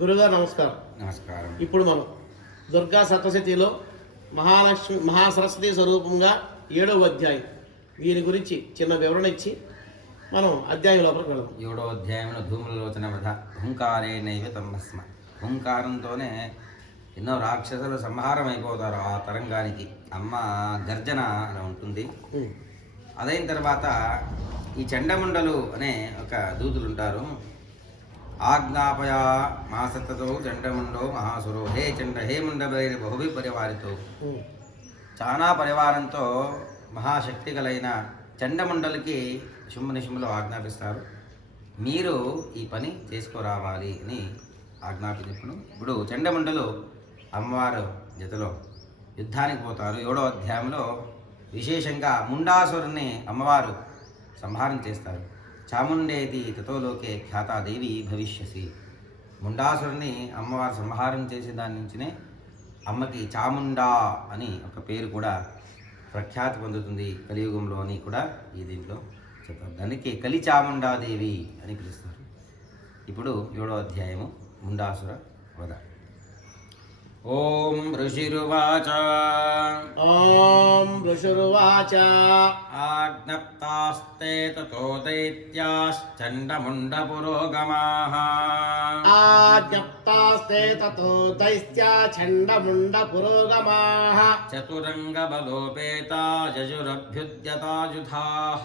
గురుగారు నమస్కారం. నమస్కారం. ఇప్పుడు మనం దుర్గా సప్తశతిలో మహాలక్ష్మి మహాసరస్వతి స్వరూపంగా 7వ అధ్యాయం దీని గురించి చిన్న వివరణ ఇచ్చి మనం అధ్యాయం లోపలికి వెళ్దాం. 7వ అధ్యాయంలో ధూమ్రలోచన వధ హుంకారేణైవ తమ్మస్మ. హుంకారంతోనే ఎన్నో రాక్షసులు సంహారం అయిపోతారు. ఆ తరంగానికి అమ్మ గర్జన అని ఉంటుంది. అదైన తర్వాత ఈ చండముండలు అనే ఒక దూతులు ఉంటారు. ఆజ్ఞాపయా మాసతతో చండముండో మహాసురో హే చండ హే ముండబైరి బహువి పరివారితో. చాలా పరివారంతో మహాశక్తి గలైన చండముండలకి శుంభనిశుంభులు ఆజ్ఞాపిస్తారు, మీరు ఈ పని చేసుకురావాలి అని ఆజ్ఞాపించినప్పుడు ఇప్పుడు చండముండలు అమ్మవారు జతలో యుద్ధానికి పోతారు. 7వ అధ్యాయంలో విశేషంగా ముండాసురుని అమ్మవారు సంహారం చేస్తారు. చాముండేది తతోలోకే ఖ్యాతాదేవి భవిష్యసి. ముండాసురుని అమ్మవారు సంహారం చేసే దాని నుంచినే అమ్మకి చాముండా అని ఒక పేరు కూడా ప్రఖ్యాతి పొందుతుంది కలియుగంలో అని కూడా ఈ దీంట్లో చెప్తారు. దానికి కలి చాముండాదేవి అని పిలుస్తారు. ఇప్పుడు 7వ అధ్యాయము ముండాసుర వధ. ఓం ఋషిరువాచ ఓం ఋషిరువాచ ఆజ్ఞప్తాస్తే తతో దైత్యాశ్చండముండ పురోగమాః. ఆజ్ఞప్తాస్తే తతో దైత్యా చండముండ పురోగమాః. చతురంగ బలోపేతా యజురభ్యుద్యతాయుధాః.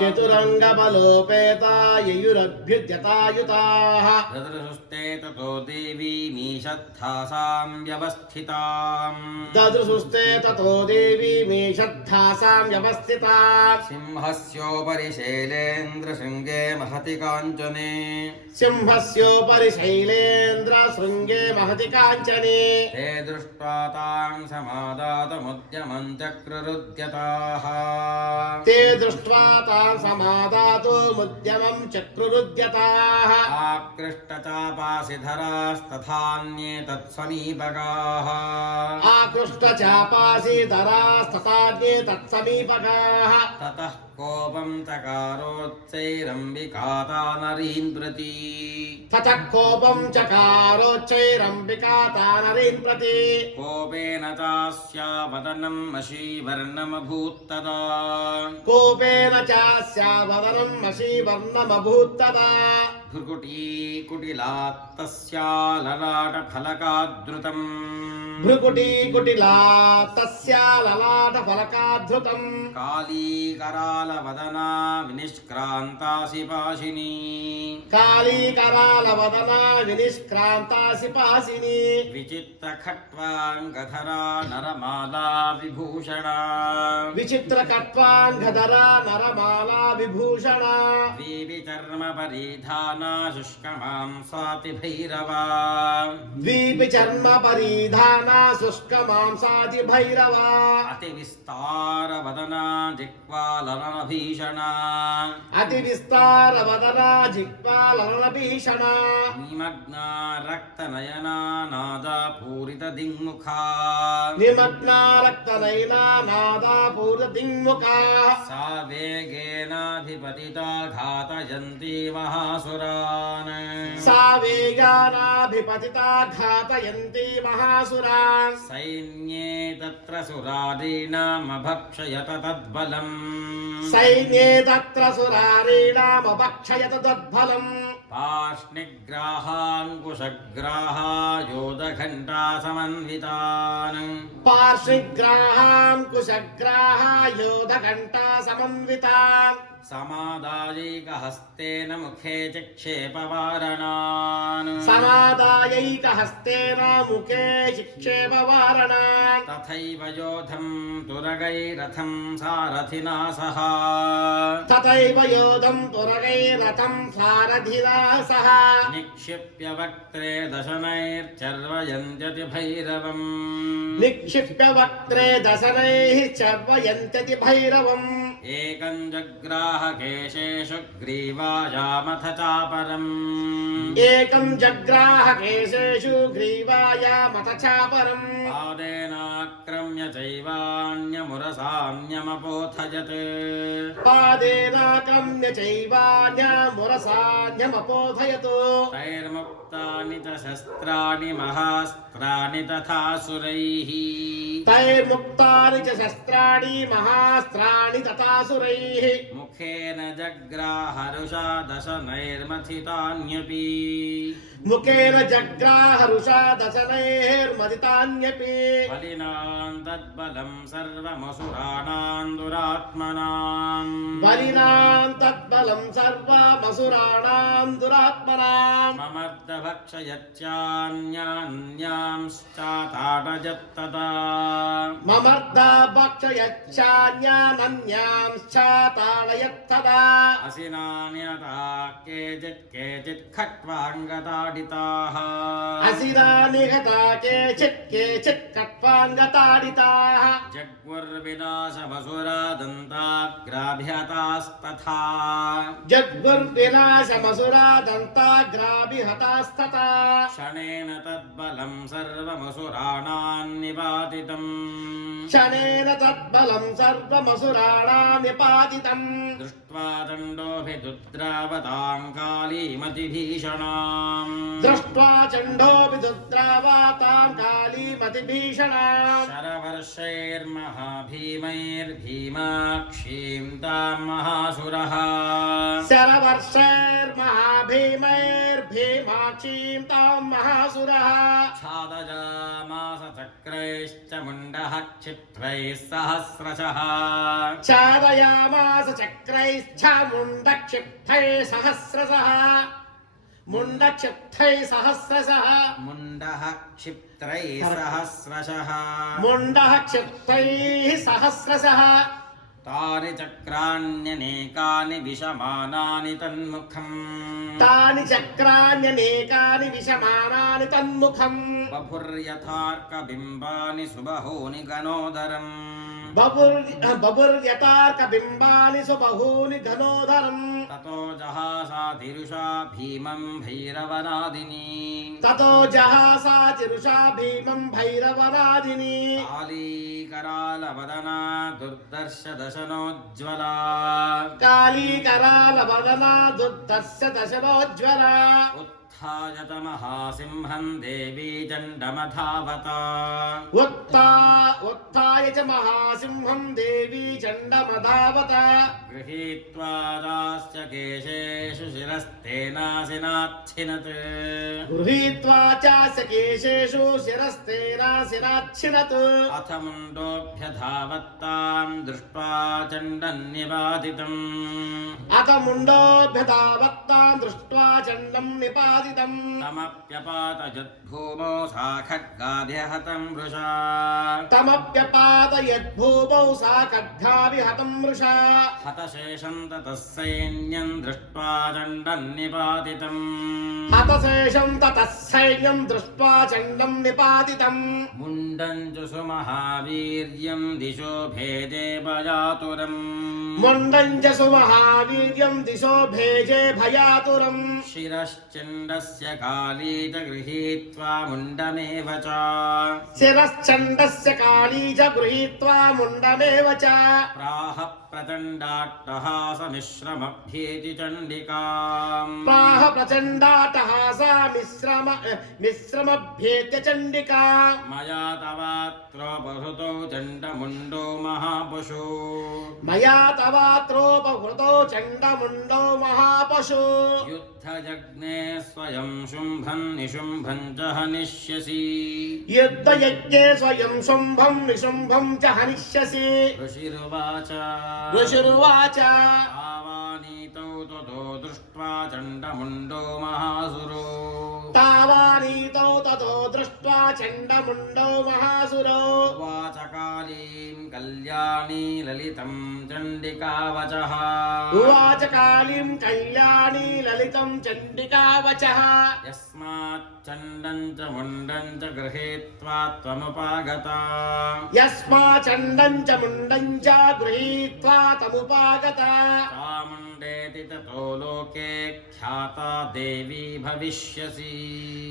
చతురంగ బలోపేతా యయురభ్యుద్యతాయుతాః. దదృశుస్తే తతో దేవీ మీషద్ధాసాం వ్యవస్థితాం. దదృశుస్తే తతో దేవీ మేషద్ధాసాం వ్యవస్థితాం. సింహస్యోపరి శైలేంద్ర శృంగే మహతి కాంచనే. సింహస్యోపరి శైలేంద్ర శృంగే మహతి కాంచనే. ते दृष्ट्वा तां समादातमुद्यमं चक्रुरुद्यताः. ते दृष्ट्वा तां समादातुमुद्यमं चक्रुरुद्यताः. आकृष्टचापासिधरास्तथान्ये तत्समीपगाः. आकृष्टचापासिधरास्तथान्ये तत्समीपगाः. ततः कोपं चकारोच्चैरम्बिकाता नरीन् प्रति. ततः कोपं चकारोच्चैरम्बिका तानरीन् प्रति. कोपेन चास्या वदनं मशीवर्णमभूत्तदा. कोपेन चास्या वदनं मशीवर्णमभूत्तदा. भ्रुकुटीकुटिलात्तस्या ललाटफलकाद्रुतम्. भ्रुकुटीकुटिलात्तस्या ललाटफलकाद्धृतम्. कालीकरालवदना विनिष्क्रान्तासि पाशिनी. कालीकरालवदना विनिष्क्रान्तासि पाशिनी. विचित्रखट्वाङ्गधरा नरमाला विभूषणा. विचित्रखट्वाङ्गधरा नरमाला विभूषणा. द्वीपिचर्मपरिधाना शुष्कमांसाति भैरवा. द्वीपिचर्मपरिधाना शुष्कमांसाति भैरवा. अतिविस्तारवदना जिह्वालनभीषणा. अतिविस्तारवदना जिह्वालनभीषणा. निमग्ना रक्तनयना नादापूरितदिङ्मुखा. निमग्ना रक्तनयना नादापूरितदिङ्मुखा. सा वेगेनाधिपतिता घातयन्ती महासुरान्. सा वेगानाभिपतिता घातयन्ती महासुरान्. सैन्ये तत्र सुरारीणामभक्षयत तद्बलम्. सैन्ये तत्र सुरारीणामभक्षयत तद्बलम्. पार्ष्णिग्राहाङ्कुशग्राहा योधघण्टा समन्वितान्. पार्श्विग्राहाङ्कुशग्राहा योधघण्टा समन्वितान्. समादायैकहस्तेन मुखे चिक्षेपवारणान्. समादायैकहस्तेन मुखे चिक्षेपवारणान्. तथैव योधं तुरगैरथं सारथिना सह. तथैव योधं तुरगैरथं सारथिना सह. निक्षिप्य वक्त्रे दशनैर्चर्वयन्त्यति भैरवम्. निक्षिप्य वक्त्रे दशनैः चर्वयन्त्यति भैरवम् एकं जग्राह केशेषु ग्रीवायामथ चापरम् एकं जग्राह केशेषु ग्रीवायामथ चापरम् पादेनाक्रम्य चैवान्यमुरसान्यमपोथयत् पादेनाक्रम्य चैवान्यमुरसान्यमपोथयत् तैर्मुक्तानि च शस्त्राणि महास्त्राणि तथासुरैः तैर्मुक्तानि च शस्त्राणि महास्त्राणि तथासुरैः मुखेन जग्राहरुषा दशनैर्मथितान्यपि मुखेन जग्राहरुषा दशनैर्मथितान्यपि बलिनां तद्बलं सर्वमसुराणां दुरात्मनाम् बलिनां तद्बलं सर्वमसुराणां दुरात्मनाम् ममर्दभक्षयच्चान्यान्यांश्चाताडयत्तदा ममर्दभक्षयच्चान्यानन्यांश्चाताडयत्तदा असिनान्यता केचित् खट्वाङ्गताडिताः असिरानिगता केचित् कट्वाङ्गताडिताः जग्मुर्विनाशमसुरा दन्ताग्राभ्यतास्तथा जग्मुर्विनाशमसुरा दन्ताग्राभिहतास्तथा क्षणेन तद्बलं सर्वमसुराणां निपातितम् क्षणेन तद्बलं सर्वमसुराणां निपातितम् दृष्ट्वा दण्डोऽभिदुद्रावतां कालीमतिभीषणाम् दृष्ट्वा चण्डोऽपि दुद्रावातां कालीमतिभीषणाम् शरवर्षैर्महाभीमैर्भीमाक्षीं तां महासुरः शरवर्षैर्महाभीमैर्भीमाक्षीं तां महासुरः छादयामास चक्रैश्च मुण्डः क्षिप्त्वैः सहस्रशः चारयामास चक्रैश्चामुण्डक्षिप्तैः सहस्रशः मुण्डक्षिप्तैः सहस्रशः मुण्डः क्षिप्त्रैः सहस्रशः मुण्डः क्षिप्तैः सहस्रशः तानि चक्राण्यनेकानि विशमानानि तन्मुखम् तानि चक्राण्यनेकानि विशमानानि तन्मुखम् बभुर्यथार्कबिम्बानि सुबहूनि गणोदरम् बभुर्यतार्कबिम्बानि सुबहूनि घनोदरम् ततो जहासातिरुषा भीमं भैरवनादिनी ततो जहासातिरुषा भीमं भैरवनादिनी कालीकरालवदना दुर्दर्शदशनोज्ज्वला कालीकरालवदना दुर्दस्य दशनोज्ज्वला उत्थायत महासिंहं देवी चण्डमधावता उत्थाय च महासिंहं देवी चण्डमधावत गृहीत्वा दास्य केशेषु शिरस्तेनासिनाच्छिनत् गृहीत्वा चास्य केशेषु शिरस्तेनासिनाच्छिनत् अथ मुण्डोऽभ्यधावत्तां दृष्ट्वा चण्डं निपातितम् अथ मुण्डोऽभ्यधावत्तां दृष्ट्वा चण्डं निपातितम् तमप्यपातयद्भूमौ सा खड्गाभिहतं वृषा तमप्यपातयद्भूमौ सा खड्गाभिहतं वृषा हतशेषं ततः सैन्यं दृष्ट्वा चण्डं निपातितम् हतशेषं ततः सैन्यं दृष्ट्वा चण्डं निपातितम् मुण्डं च सुमहावीर्यं दिशो भेदे भयातुरम् मुण्डं च सुमहावीर्यं दिशो भेजे भयातुरम् शिरश्चण्डस्य काली च गृहीत्वा मुण्डमेव च शिरश्चण्डस्य काली च गृहीत्वा मुण्डमेव च प्राह प्रचण्डाट्टहासमिश्रमभ्येति चण्डिकाम् प्राह प्रचण्डाट्टहासा मिश्रमभ्येत्य चण्डिका मया तवात्रोपहृतौ चण्डमुण्डो महापशु मया तवात्रोपहृतो चण्डमुण्डो महापशु युद्धयज्ञे स्वयं शुम्भं निशुम्भं च हनिष्यसि युद्धयज्ञे स्वयं शुम्भं निशुम्भं च हनिष्यसि ऋषिरुवाच ऋषिरुवाच आवानीतौ ततो दृष्ट्वा चण्डमुण्डो महासुरो तावानीतौ ततो दृष्ट्वा चण्डमुण्डो महासुरो उवाच कालीं कल्याणी ललितं चण्डिकावचः उवाच कालीं कल्याणी ललितं चण्डिकावचः यस्मात् यस्माच्चण्डं च मुण्डं च गृहीत्वा त्वमुपागता यस्माचण्डं च मुण्डं च गृहीत्वा तमुपागता चामुण्डेति ततो लोके ख्याता देवी भविष्यसि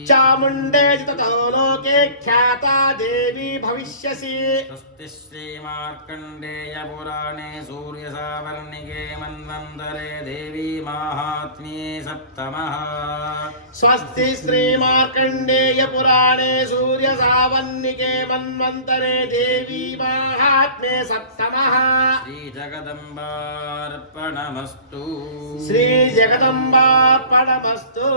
चामुण्डेति ततो लोके ख्याता देवी भविष्यसि स्वस्ति श्रीमार्कण्डेयपुराणे सूर्यसावर्णिके मन्वन्तरे देवी माहात्म्ये सप्तमः स्वस्ति श्रीमार्कण्डेय पुराणे सूर्यसावर्णिके मन्वन्तरे देवी माहात्म्ये सप्तमः श्रीजगदम्बार्पणमस्तु श्रीजगदम्बार्पणमस्तु।